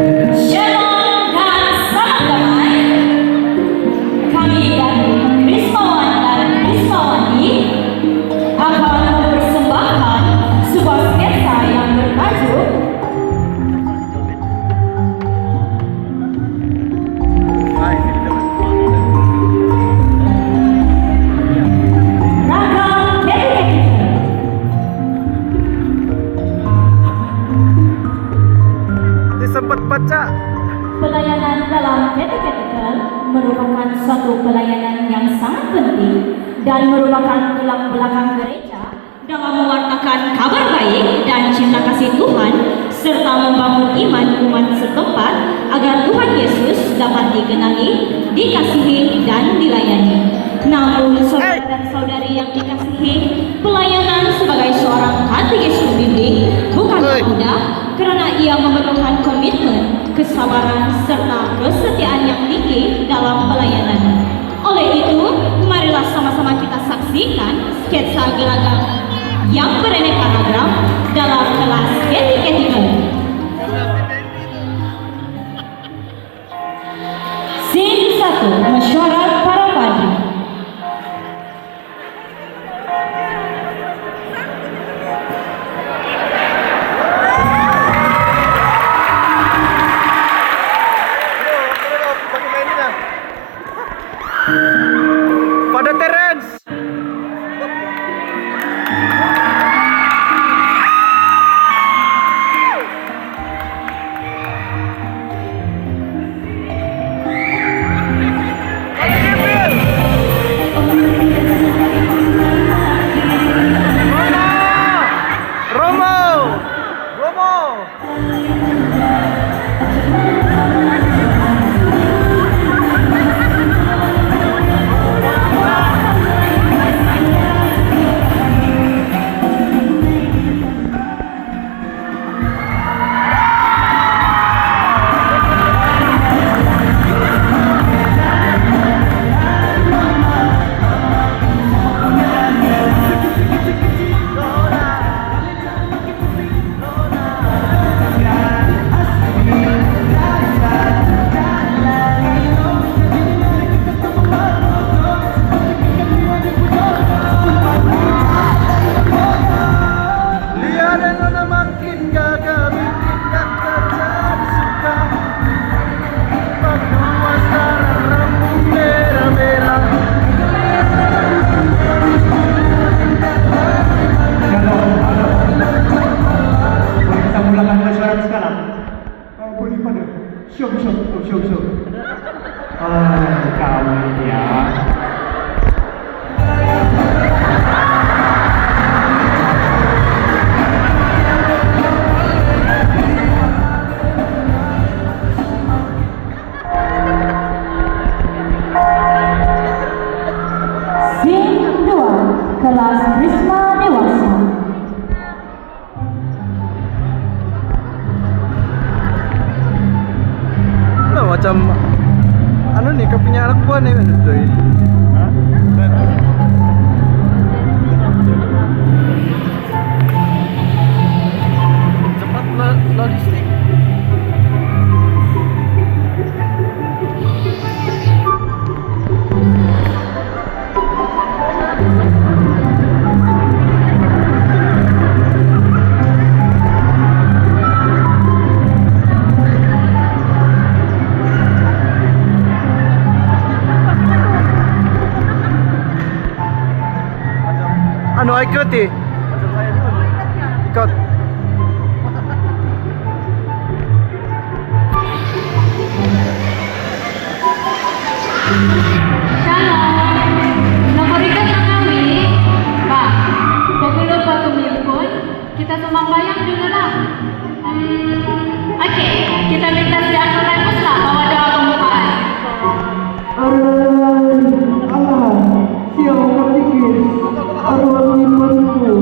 Shalom dan salam damai. Kami dari Krismawan dan Krismawati akan mempersembahkan sebuah sketsa yang bertajuk Ragam Dedicated. Sempat baca. Pelayanan dalam catechetical merupakan suatu pelayanan yang sangat penting dan merupakan tulang belakang gereja dalam mewartakan kabar baik dan cinta kasih Tuhan serta membangun iman umat setempat agar Tuhan Yesus dapat dikenali, dikasihi, dan dilayani. Namun saudara dan saudari yang dikasihi, pelayanan sebagai seorang katekis pembimbing bukanlah mudah karena ia memerlukan komitmen, kesabaran, serta kesetiaan yang tinggi dalam pelayanan. Oleh itu, marilah sama-sama kita saksikan sketsa gelagat yang beraneka ragam dalam kelas catechetical. Scene 1, mesyuarat para padri. Pada Terence. Romo. Syuk. Kamu ya. Scene 2, kelas Krisma dewasa. Macam anu nih punya anak buah nih Doi. Cepat logistik. Anu ikuti. Ikut. Shalom. Nakorikan na kami. Pak, pagulo pa tumilpon. Kita sumambayang dulu lah. Oke, kita minta si Uncle Remus lah bawa doa pembukaan. Allah, siapa katikis, arwah imanku,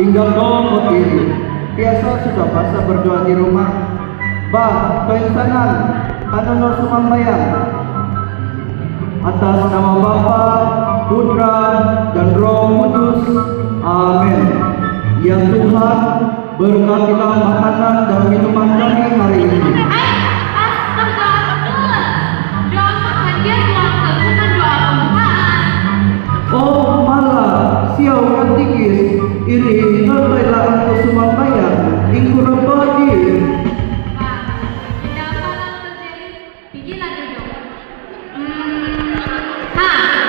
hingga kau berdiri. Biasa sudah bahasa berdoa di rumah. Bah, toinsanan, kanonor sumambayang. Atas nama Bapa, Putra, dan Roh Kudus. Amin. Ya Tuhan, berkatilah makanan dan minuman kami hari ini. Astaga, betul. Doa makan dia keluarga, bukan doa pembukaan. Oh malah, siau katikis, iri nolailah aku sumambayang, ingku rebadi. Pak, tidak apa langsung jadi. Pergilah duduk.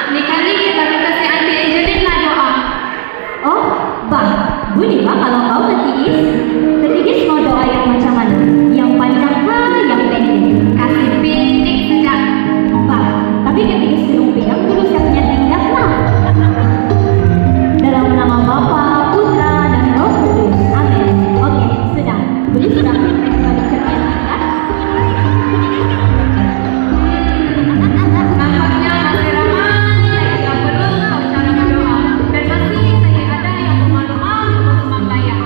Ini kali kita minta si Aunty Angelin lah doa. Oh, Bang, boleh Bang kalau kau ketigis mau doa yang macam mana? Yang panjang kah, yang pendek? Kasih pindik sejak. Bang, tapi ketigis belum pegang dulu siapnya tingkat lah. Dalam nama Bapa, Putra, dan Roh Kudus. Amin. Oke, sudah. Boleh sudah bagi siapnya tingkat? Nampaknya masih ramai yang tidak perlu tahu cara berdoa dan masih saja ada yang memalu-malu semambayang.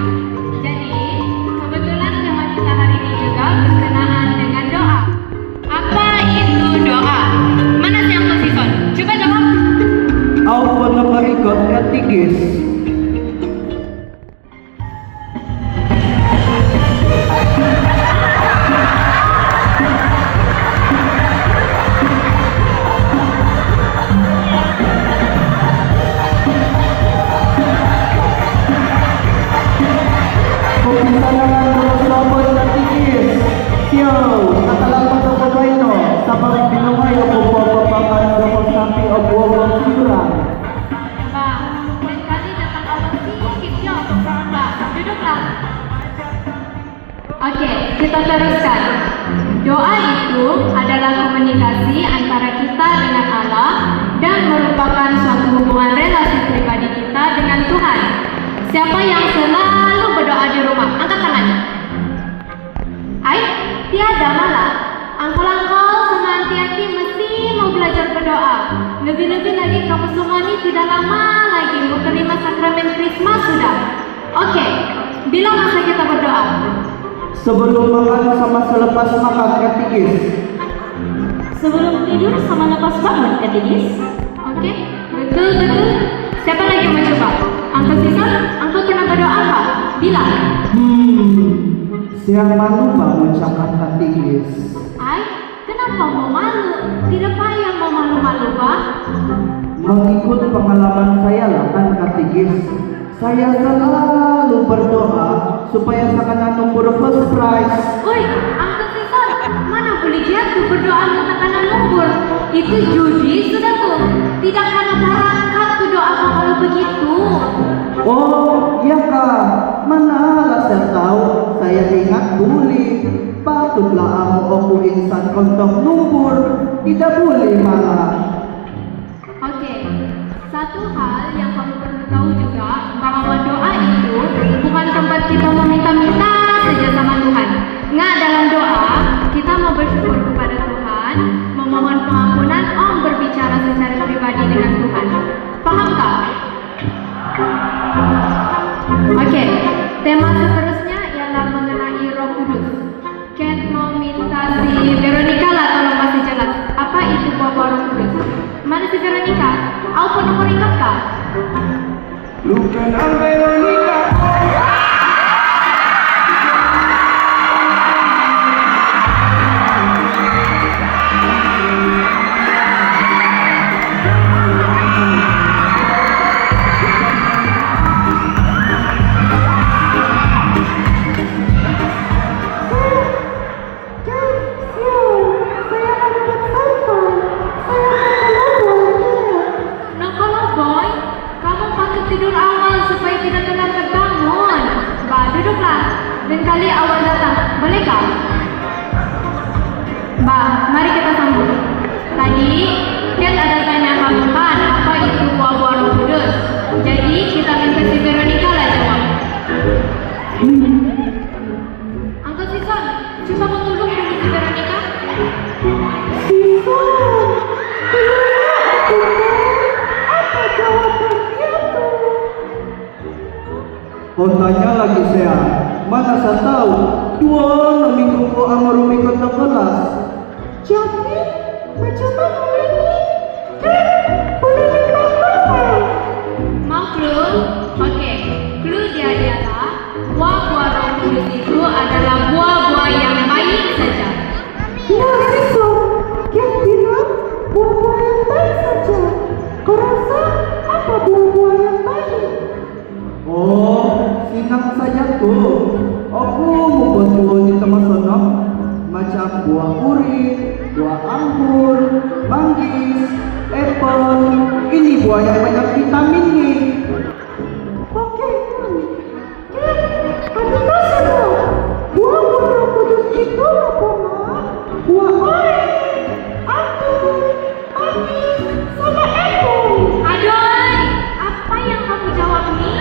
Jadi, kebetulan tema kita hari ini juga berkenaan dengan doa. Apa itu doa? Mana si Uncle Sison? Coba jawab. Au penebarikot katikis. Kumisanangan terus labot katikis. Siau, katalang pagkababayno, sabang binumay o pagpapapakan gapos samping o buwag siuran. Mbak, lain kali datang awal sedikit ya. Mbak, duduklah. Oke, kita teruskan. Doa itu adalah komunikasi antara kita dengan Allah dan merupakan suatu hubungan relasi pribadi kita dengan Tuhan. Siapa yang selalu berdoa di rumah? Angkat tangannya. Tiada malah. Angkol-angkol sama anti-anti mesti mau belajar berdoa. Lebih-lebih lagi kamu semua ini tidak lama lagi mau terima sakramen Krismas sudah. Oke, bila masa kita berdoa? Sebelum makan sama selepas makan katikis. Sebelum tidur sama lepas bangun ketigis? Oke, betul. Siapa lagi yang mau coba? Uncle Sison, Uncle pernah berdoa apa? Bilang. Siapa lupa mengucapkan katikis. Kenapa mau malu? Tidak payah mau malu-malu, Pak. Mengikut pengalaman saya lah kan katikis. Saya selalu berdoa supaya sakana nomor first prize. Woi, Uncle Sison, mana boleh jatuh berdoa katakan lumpur? Itu judi sudah tuh. Tidak karena barangkat tuh doa kalau begitu. Oh, iya kak. Manalah saya tahu. Saya ingat bully. Patutlah aku insan kontok lumpur. Tidak boleh malah. Oke, satu hal yang kamu perlu tahu juga bahwa doa itu bukan tempat kita meminta-minta saja sama Tuhan. Nggak, dalam doa kita mau bersyukur kepada Tuhan, memohon pengampunan, berbicara secara pribadi dengan Tuhan. Paham tak? Oke, tema seterusnya ialah mengenai Roh Kudus. Kat mau minta si Veronica lah tolong kasih jelas apa itu Bapak Roh Kudus. Mana si Veronica? Aku pun nomor ingat kah? Bukan Veronica. Nah kalau boy, kamu patut tidur awal supaya tidak telat terbangun. Bah, duduklah. Dan kali awal datang, bolehkah? Bah, mari kita sambung. Tadi, Kat ada tanya kamu kan, apa itu buah-buah Roh Kudus? Jadi, kita minta si Veronica lah jawab. Uncle Sison, coba kau tolong dulu si Veronica. Kau tanya lagi saya, mana saya tahu? Dua minggu ko ang marumikot na kelas. Jadi, macam mana ini? Boleh dikatakan? Mau clue? Oke, clue dia adalah buah-buah Roh Kudus itu adalah buah-buah yang baik saja. Ya, Siso. Yang bilang buah-buah yang baik saja. Kau rasa apa buah-buah yang baik? Oh, sinang saja tuh. Aku mau buat di teman sono. Macam buah uri, buah anggur, manggis, apple. Ini buah yang banyak vitamin nih. Oke, ada rasa buah-buah Roh Kudus itu apa, Mak? Buah uri, anggur, manggis, sama apple. Aduh, apa yang kamu jawab nih?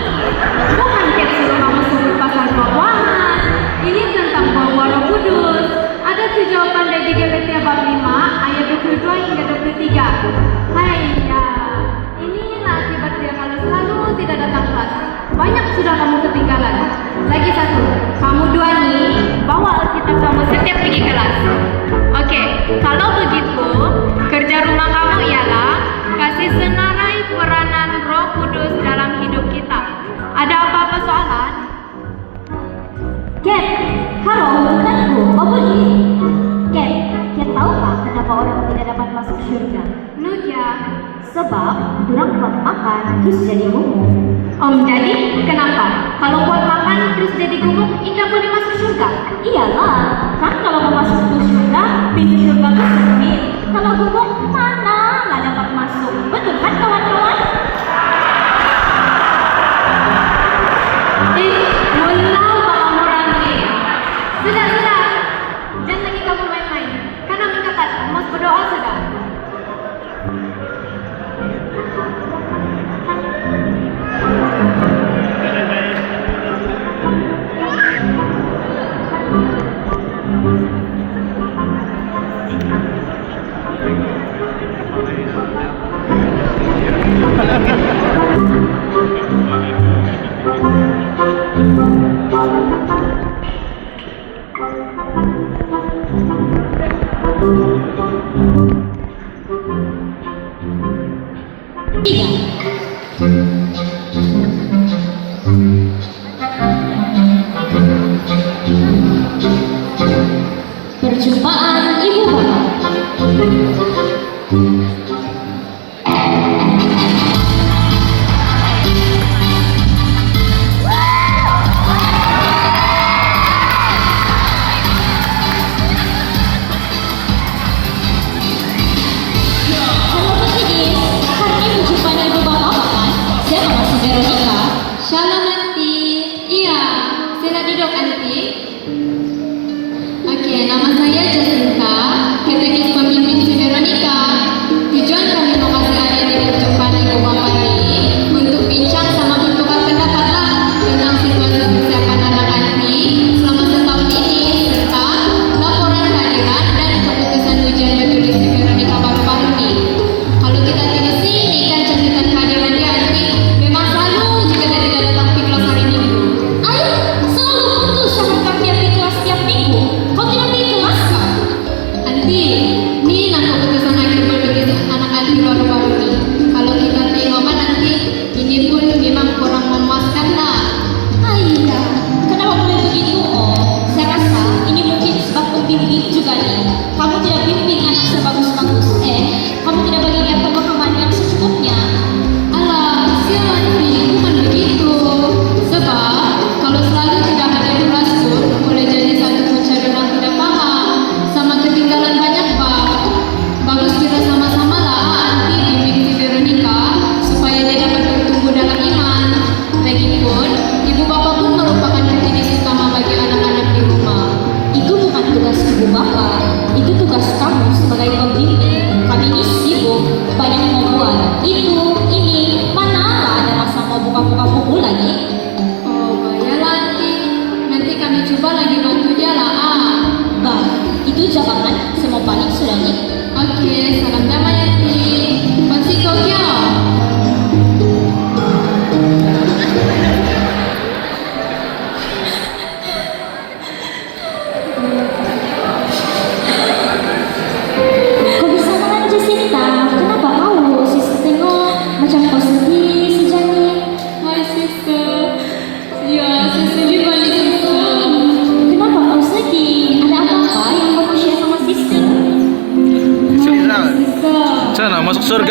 Bukan Cat suruh kamu sebut pasal buah-buahan. Ini tentang buah-buah Roh Kudus. Ada tuh jawaban dari Galatia bab 5 ayat 22 hingga 23. Hai ya, inilah akibat dia kalau selalu tidak datang kelas. Banyak sudah kamu ketinggalan. Lagi satu, kamu dua nih bawa Alkitab kamu setiap pergi kelas. Oke, kalau begitu kerja rumah kamu ialah kasih senarai peranan Roh Kudus dalam hidup kita. Ada apa-apa soalan? Ken, halo, bentarku, mau pergi? Ken tahu tak kenapa orang tidak dapat masuk surga? Nuja, Sebab durang buat makan terus jadi gemuk. jadi kenapa? Kalau buat makan terus jadi gemuk, tidak boleh masuk surga. Iyalah, kan kalau mau masuk ke surga, pintu surga kan sempit. Kalau gemuk mana nggak dapat masuk? Betul kan kawan-kawan? Mulau bang orang ni. Sudah. Jangan lagi kamu main-main. Karena kata mas berdoa sudah.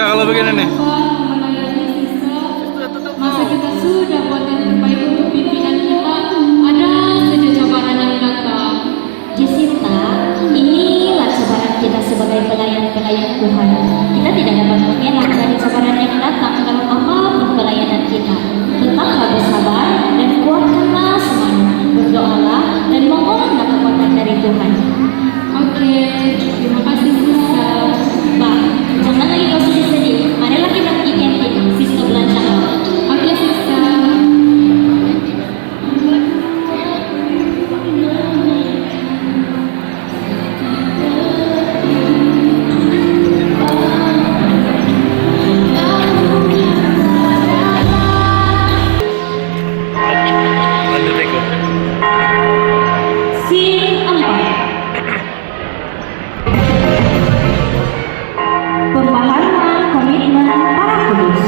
lega kalau begini nih. Melayani siswa. Masa kita sudah buat yang terbaik untuk pimpinan kita, ada saja cobaan yang datang. Jacinta, inilah cobaan kita sebagai pelayan-pelayan Tuhan. Kita tidak dapat mengelak dari cobaan yang datang dalam apapun pelayanan kita. Tetaplah bersabar dan kuatkanlah semangat. Berdoalah dan mohonlah kekuatan dari Tuhan. Oke, terima kasih sister. Bah, jangan lagi kau sedih-sedih. Marilah kita pergi kantin, Sister belanja awal. Oke, sister. Lanjut ikut. Scene 4. Pembaharuan komitmen para kudus.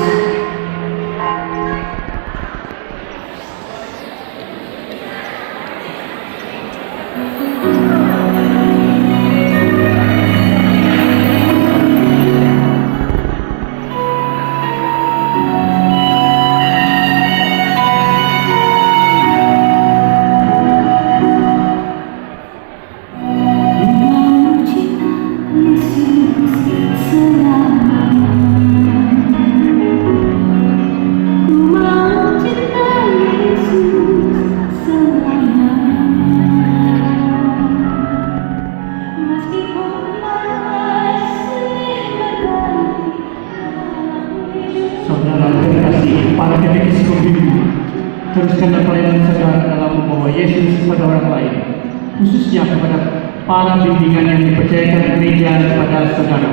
Saudara terkasih, para katekis Kombimu, teruskanlah pelayanan saudara dalam membawa Yesus kepada orang lain, khususnya kepada para bimbingan yang dipercayakan gereja kepada saudara,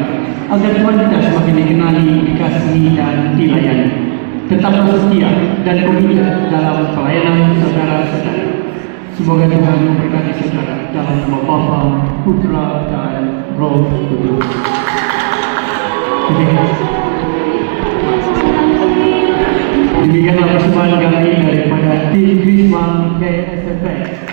agar Tuhan kita semakin dikenali, dikasihi, dan dilayani. Tetaplah setia dan komitmen dalam pelayanan saudara-saudara. Semoga Tuhan memberkati saudara dalam nama Bapa, Putra, dan Roh Kudus. Demikianlah persembahan kami daripada tim Krisma KSFX.